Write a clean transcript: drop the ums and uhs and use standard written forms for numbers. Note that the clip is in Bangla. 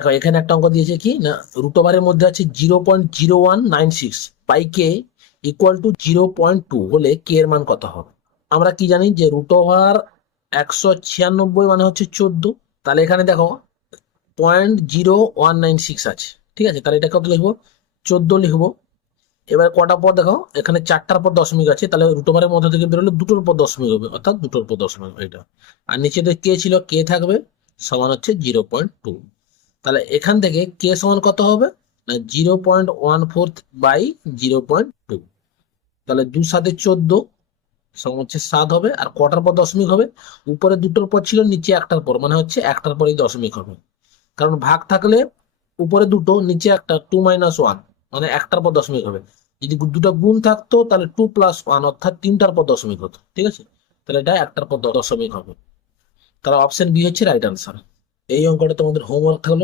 দেখো এখানে একটা অঙ্ক দিয়েছে কি না, রুট ওভারের মধ্যে আছে 0.0196 বাই কে ইকুয়াল টু 0.2 হলে কে এর মান কত হবে। আমরা কি জানি যে রুট ওভার 196 মানে হচ্ছে 14। তাহলে এখানে দেখো 0.0196 আছে, ঠিক আছে, তাহলে এটা কত লিখবো, 14 লিখবো। এবার কটা পদ দেখো, এখানে চারটার পর দশমিক আছে, তাহলে রুট ওভারের মধ্যে থেকে বেরোলে দুটোর পর দশমিক হবে, অর্থাৎ দুটোর পর দশমিক এটা। আর নিচে কে ছিল, কে থাকবে, সমান হচ্ছে 0.2। তাহলে এখান থেকে কে সমান কত হবে না, 0.14 বাই 0.2। তাহলে 2 × 7 = 14, সমান হচ্ছে 7 হবে। আর কটার পর দশমিক হবে, উপরে দুটোর পর ছিল, নিচে একটার পর, মানে হচ্ছে একটার পরেই দশমিক হবে। কারণ ভাগ থাকলে উপরে দুটো নিচে একটা, 2 - 1, মানে একটার পর দশমিক হবে। যদি দুটো গুণ থাকতো তাহলে 2 + 1 অর্থাৎ তিনটার পর দশমিক হতো, ঠিক আছে। তাহলে এটা একটার পর দশমিক হবে। তাহলে অপশন বি হচ্ছে রাইট আনসার। এই অঙ্কটা তোমাদের হোমওয়ার্ক থাকলো।